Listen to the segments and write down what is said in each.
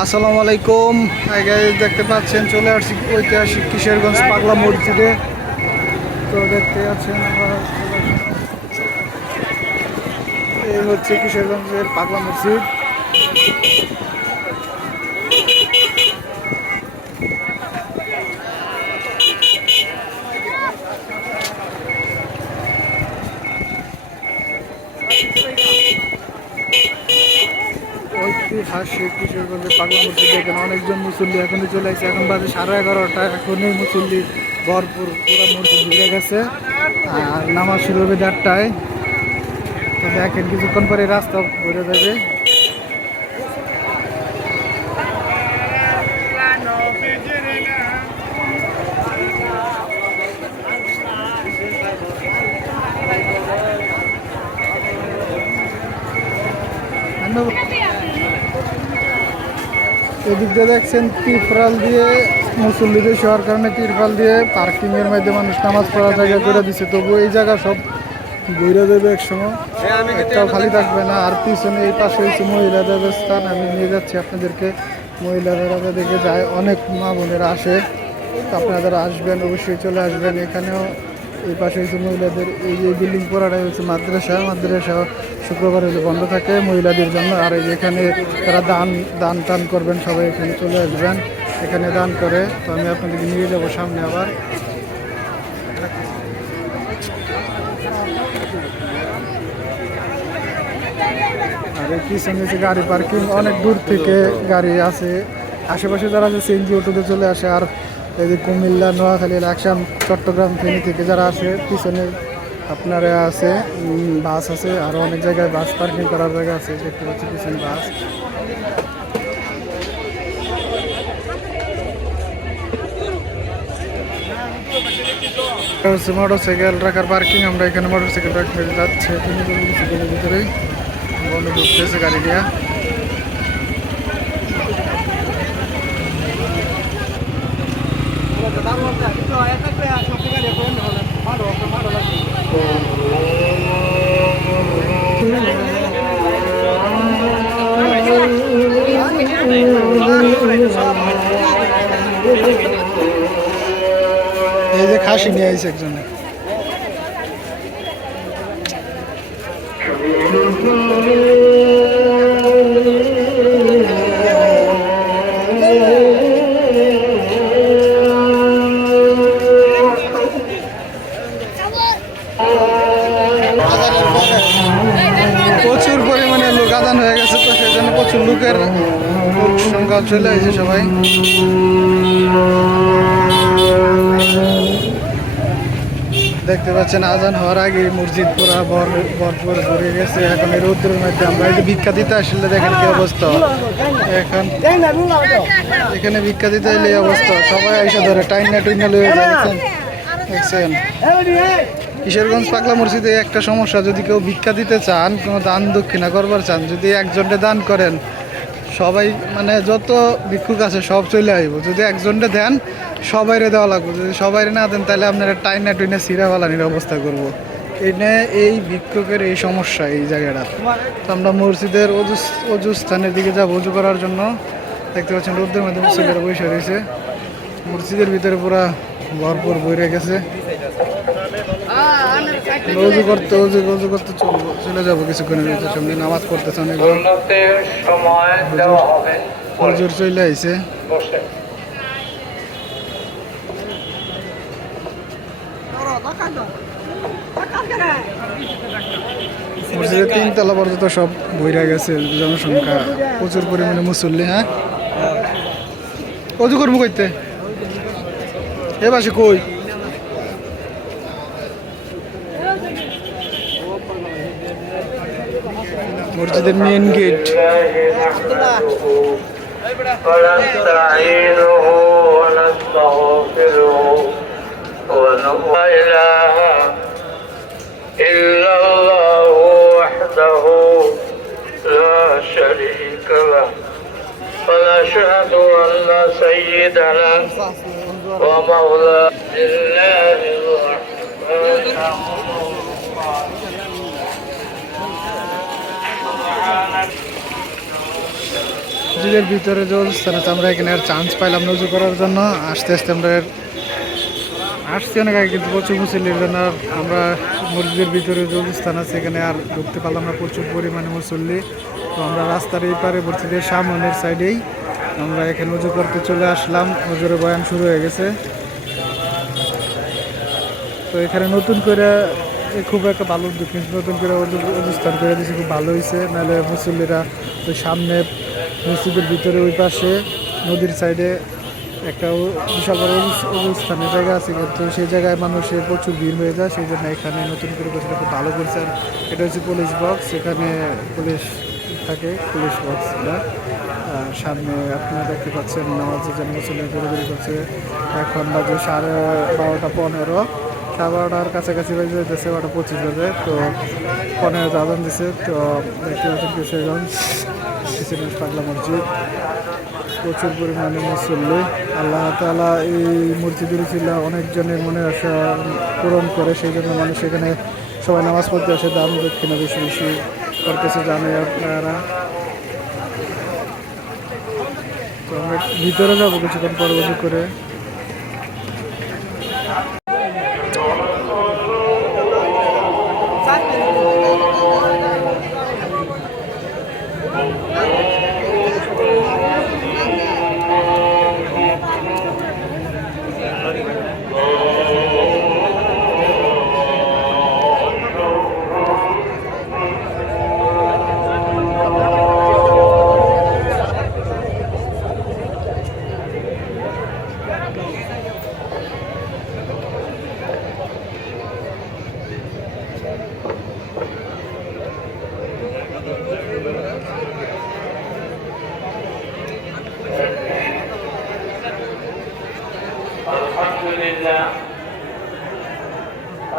আসসালামু আলাইকুম। গাইস, দেখতে পাচ্ছেন চলে আসছি ঐতিহাসিক কিশোরগঞ্জ পাগলা মসজিদে। তো দেখতে পাচ্ছেন আমরা এই হচ্ছে কিশোরগঞ্জের পাগলা মসজিদ। ঐতিহাসিক কিশোরগঞ্জের পাগলা মসজিদ দেখেন অনেকজন মুসল্লি এখনই চলে আসছে। এখন বাজে 11:30। এখনই মুসল্লি ভরপুর, পুরো মসজিদ ঘুরে গেছে। আর নামাজ শুরু হবে 1:30টায়। তো দেখেন কিছুক্ষণ পরে রাস্তা ঘুরে যাবে। এদিক দিয়ে দেখছেন তিরপাল দিয়ে মুসল্লিদের শোয়ার কারণে তিরপাল দিয়ে পার্কিংয়ের মধ্যে মানুষ নামাজ পড়ার জায়গা করে দিচ্ছে। তবু এই জায়গা সব ঘুরে দেবে একসময়, একটাও খালি থাকবে না। আর পিছনে এই পাশে হচ্ছে মহিলাদের স্থান, আমি নিয়ে যাচ্ছি আপনাদেরকে। মহিলারা দেখে যায়, অনেক মা বোনেরা আসে। তো আপনারা আসবেন, অবশ্যই চলে আসবেন। এখানেও এই পাশে হচ্ছে মহিলাদের এই যে বিল্ডিং পড়াটাই হচ্ছে মাদ্রাসা শুক্রবার হলে বন্ধ থাকে মহিলাদের জন্য। আর এই যেখানে তারা দান টান করবেন, সবাই এখানে চলে আসবেন, এখানে দান করে। তো আমি আপনাদেরকে নিয়ে যাবো সামনে আবার। আর এই পিছনে হচ্ছে গাড়ি পার্কিং, অনেক দূর থেকে গাড়ি আছে। আশেপাশে যারা আছে সিএনজি অটোতে চলে আসে। আর এই যে কুমিল্লা, নোয়াখালী, লাকসাম, চট্টগ্রাম, ফেনী থেকে যারা আসে, পিছনে আপনারা আছে বাস আছে। আরও অনেক জায়গায় বাস পার্কিং করার জায়গা আছে, দেখতে পাচ্ছি পিছনে বাস। হচ্ছে মোটরসাইকেল রাখার পার্কিং। আমরা এখানে মোটরসাইকেল রাখতে যাচ্ছে কিছুক্ষণের ভিতরেই বন্ধ ঢুকতেছে গাড়ি দিয়া। এই যে খাসি নিয়ে আইছে একজনে। প্রচুর পরিমাণে লোক আদান হয়ে গেছে, তো সেই জন্য প্রচুর লোকের সংখ্যা চলে আসছে সবাই। দেখতে পাচ্ছেন আজান হওয়ার আগে মসজিদ পুরা ভরপুর ভরে গেছে। এখন এই রৌদ্রের মধ্যে আমরা এই ভিক্ষা দিতে আসলে দেখেন কি অবস্থা। এখন এখানে ভিক্ষা দিতে এলে এই অবস্থা, সবাই এসে ধরে টাইনা টুইনা লয়ে যাচ্ছেন। দেখছেন কিশোরগঞ্জ পাগলা মসজিদে একটা সমস্যা, যদি কেউ ভিক্ষা দিতে চান, কোনো দান দক্ষিণা করবার চান, যদি একজনকে দান করেন, সবাই মানে যত ভিক্ষুক আছে সব চলে আসবো। যদি একজনটা দেন সবাইরে দেওয়া লাগবে, যদি সবাই না দেন তাহলে আপনারা টাইনা টুইনা সিরা বালানির অবস্থা করবো। এই ভিক্ষুকের এই সমস্যা এই জায়গাটা। তো আমরা মসজিদের অজু স্থানের দিকে যাবো অজু করার জন্য। দেখতে পাচ্ছেন রোদ্রের মধ্যে মুসল্লিরা বসে রয়েছে। মসজিদের ভিতরে পুরা ভরপুর ভরে গেছে। অজু করতে চলে যাবো কিছুক্ষণের ভিতরে। সামনে নামাজ পড়তেছে অনেক, হুজুর চলে আইছে। মসজিদের 3 তলা পর্যন্ত সব বইরা গেছে, জনসংখ্যা প্রচুর পরিমাণে মুসল্লি। হ্যাঁ, অজু করবো কইতে এ পাশে কই? মসজিদের মেন গেট। ونشهد أن سيدنا ومولانا لله الرحمن মসজিদের ভিতরে যে অবস্থান আছে, আমরা এখানে আর চান্স পাইলাম না উজু করার জন্য। আস্তে আস্তে আমরা আসছি অনেক আগে, কিন্তু প্রচুর মুসল্লির জন্য আর আমরা মসজিদের ভিতরে যে অবস্থান আছে এখানে আর ঢুকতে পারলাম না, প্রচুর পরিমাণে মুসল্লি। তো আমরা রাস্তার এই পারে মসজিদের সামনের সাইডেই আমরা এখানে উজু করতে চলে আসলাম। হুজুরের বয়ান শুরু হয়ে গেছে। তো এখানে নতুন করে খুব একটা ভালো উদ্যোগ নিয়েছে, নতুন করে অনুষ্ঠান করে দিয়েছে, খুব ভালো হয়েছে। নাহলে মুসল্লিরা ওই সামনে মসজিদের ভিতরে ওই পাশে নদীর সাইডে একটা বিশাল বড় অনুষ্ঠানের জায়গা আছে, কিন্তু সেই জায়গায় মানুষের প্রচুর ভিড় হয়ে যায়। সেই জন্য এখানে নতুন করে করছে, খুব ভালো করছে। আর এটা হচ্ছে পুলিশ বক্স, এখানে পুলিশ থাকে, পুলিশ বক্সটা সামনে আপনারা দেখতে পাচ্ছেন। নামাজের জন্য মুসল্লি ঘুরঘুরি করছে। এখন বাজে 12:15, 12:30 কাছাকাছি বাজে যেতেছে, 12:25 বাজে। তো 15 আজান দিছে। তো দেখতে পাচ্ছেন কিশোরগঞ্জ পাগলা মসজিদ, প্রচুর পরিমাণে মুসল্লি। আল্লাহ তাআলা এই মসজিদের উসিলা অনেকজনের মনের আশা পূরণ করে, সেই জন্য মানুষ এখানে সবাই নামাজ পড়তে আসে। দান দক্ষিণা বেশি বেশি করতেছে, জানে আপনারা। তো আমরা ভিতরে যাবো কিছুক্ষণ পরবর্তী করে।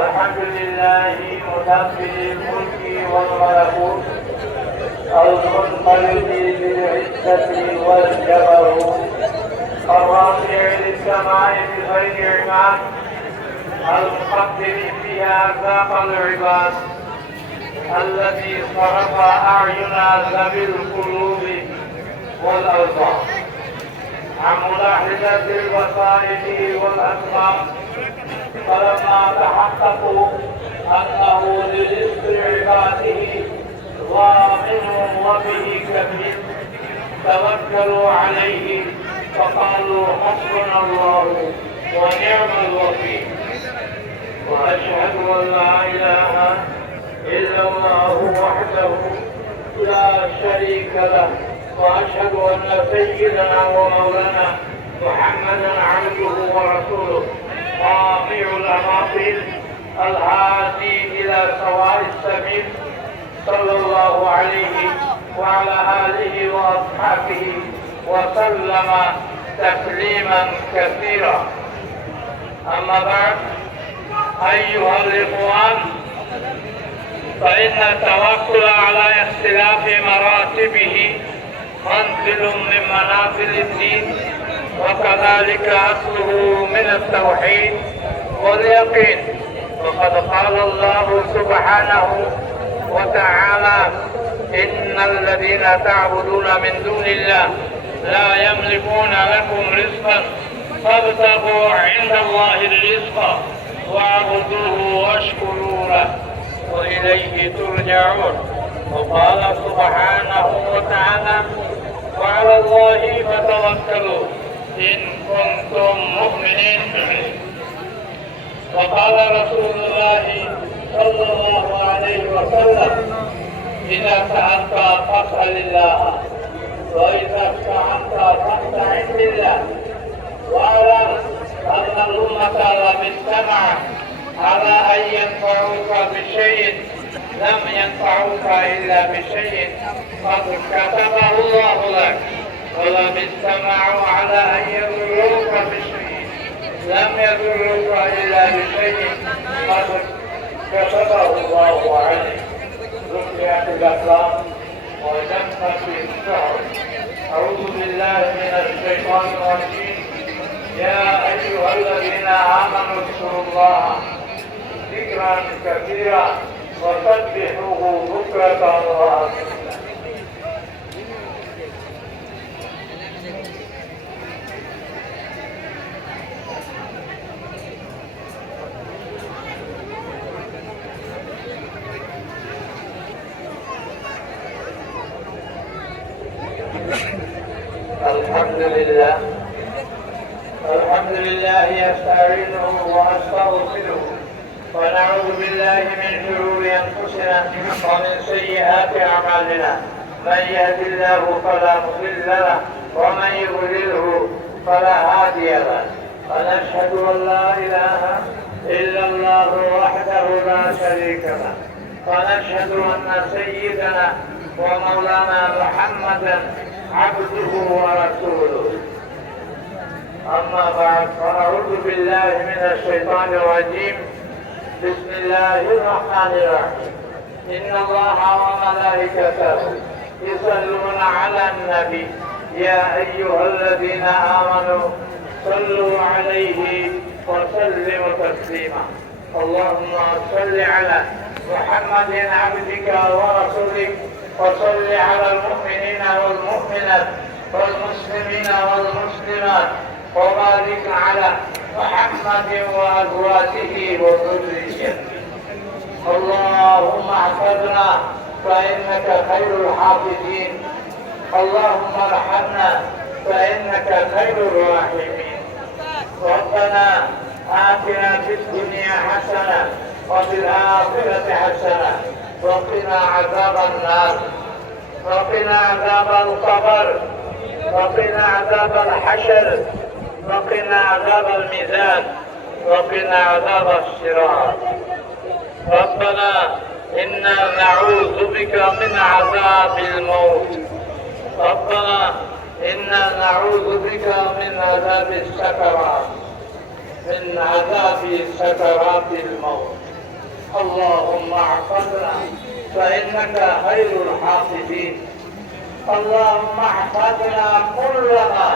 الحمد لله مدبر الملك والملكوت المنقلب بالعزة والجبروت الرافع للسماء بغير عماد المقدر فيها ارزاق العباد الذي صرف اعين ذوي القلوب والارزاق عن ملاحظة الوسائل والاسباب، فلما تحققوا أنه لرزق عباده ضامن وبه كفيل توكلوا عليه فقالوا حسبنا الله ونعم الوكيل. وأشهد أن لا إله إلا الله وحده لا شريك له، وأشهد أن سيدنا ومولانا محمدا عبده ورسوله قاطع الأباطيل الهادي إلى سواء السبيل، صلى الله عليه وعلى آله وأصحابه وسلم تسليما كثيرا. أما بعد، أيها الإخوان، فإن التوكل على اختلاف مراتبه منزل من منازل الدين، وكذلك أصله من التوحيد واليقين. وقد قال الله سبحانه وتعالى: إن الذين تعبدون من دون الله لا يملكون لكم رزقا فابتغوا عند الله الرزق واعبدوه واشكروا له وإليه ترجعون. وقال سبحانه وتعالى: وعلى الله فتوكلوا إن كنتم مؤمنين. وقال رسول الله صلى الله عليه وسلم: إذا سألت فاسأل الله، وإذا استعنت فاستعن بالله. واعلم أن الأمة لم اجتمع على أن ينفعوك بشيء لم ينفعوك إلا بشيء قد كتبه الله لك، ولم اجتمعوا على أن يضروك بشيء لم يضروك إلا بشيء قد كتبه الله عليك. رفعت الأقلام وجفت الشعر. أعوذ بالله من الشيطان الرجيم. يا أيها الذين آمنوا اذكروا الله ذكرا كثيرا وسبحوه بكرة وأصيلا. الحمد لله الحمد لله يستعينه ونستغفره ونعوذ بالله من شرور انفسنا ومن سيئات اعمالنا من يهد الله فلا مضل له ومن يضلله فلا هادي له ونشهد ان لا اله الا الله وحده لا شريك له ونشهد ان سيدنا ومولانا محمدا عبده ورسوله أما بعد فأعوذ بالله من الشيطان الرجيم بسم الله الرحمن الرحيم إن الله وملائكته يصلون على النبي يا أيها الذين آمنوا صلوا عليه وسلموا تسليما اللهم صل على محمد عبدك ورسولك وصل على المؤمنين والمؤمنات والمسلمين والمسلمات وبارك على محمد وازواجه وذريته اللهم احفظنا فانك خير الحافظين اللهم ارحمنا فانك خير الراحمين ربنا آتنا في الدنيا حسنه وفي الاخره حسنه وقنا عذاب النار وقنا عذاب القبر وقنا عذاب الحشر وقنا عذاب الميزان وقنا عذاب الصراط ربنا إنا نعوذ بك من عذاب الموت ربنا إنا نعوذ بك من عذاب السكرات من عذاب سكرات الموت اللهم احفظنا فإنك خير الحافظين اللهم احفظنا كلنا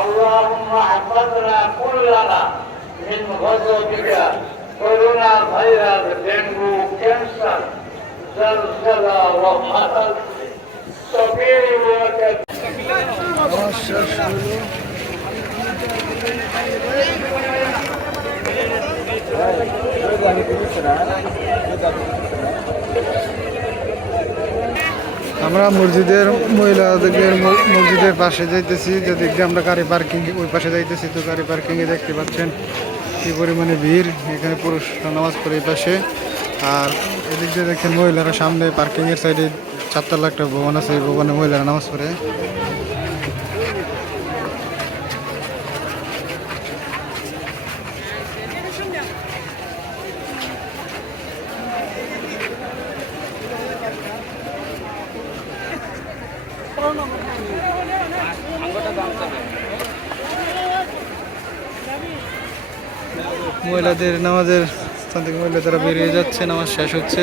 اللهم احفظنا كلنا من غضبك كلنا غير دينغو كانسر زلزلة ومرض صغير وكبير আমরা মসজিদের মহিলাদের মসজিদের পাশে যাইতেছি, যদি আমরা গাড়ি পার্কিং ওই পাশে যাইতেছি, তো গাড়ি পার্কিংয়ে দেখতে পাচ্ছেন কি পরিমাণে ভিড়। এখানে পুরুষরা নামাজ পড়ে এই পাশে, আর এদিক দিয়ে দেখেন মহিলারা সামনে পার্কিংয়ের সাইডে 4 তলা একটা ভবন আছে, এই ভবনে মহিলারা নামাজ পড়ে। মহিলাদের নামাজের স্থান থেকে মহিলাদেরা বেরিয়ে যাচ্ছে, নামাজ শেষ হচ্ছে।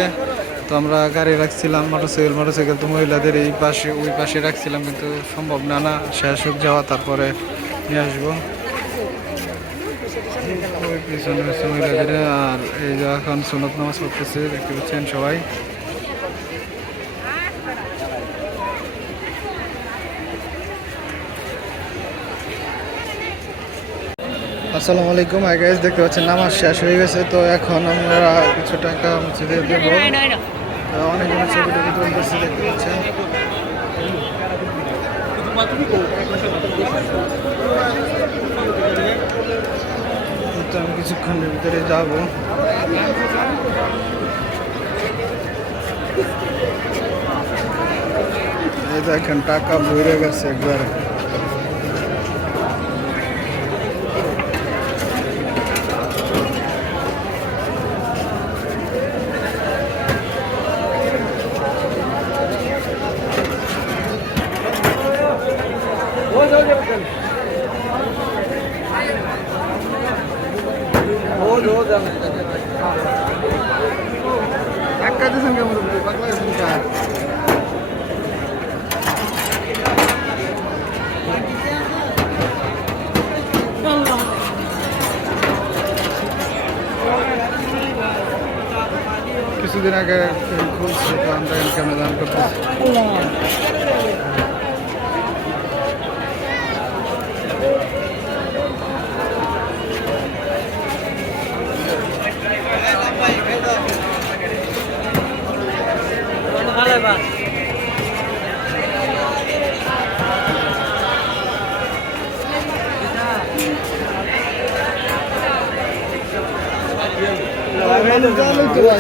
তো আমরা গাড়ি রাখছিলাম মোটরসাইকেল তো মহিলাদের এই পাশে ওই পাশে রাখছিলাম, কিন্তু সম্ভব না শেষ হোক যাওয়া, তারপরে নিয়ে আসবো। ওই পিছনে হচ্ছে মহিলাদের, আর এই যে এখন সুন্নত নামাজ পড়তেছে দেখতে পাচ্ছেন সবাই। আসসালামু আলাইকুম গাইস, দেখতে পাচ্ছেন নামাজ শেষ হয়ে গেছে। তো এখন আমরা কিছু টাকা মসজিদে দেবো। অনেকগুলো ছবি টবি তুলতেছি দেখতে পাচ্ছেন। তো আমি কিছুক্ষণের ভিতরে যাবো। এই দেখেন টাকা ভরে গেছে একবার। কিছুদিন আগে খুলছে, তো আমরা ইনকামে দান করতেছি। মানুষ জানোই তো ভাই।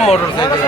Motor cycle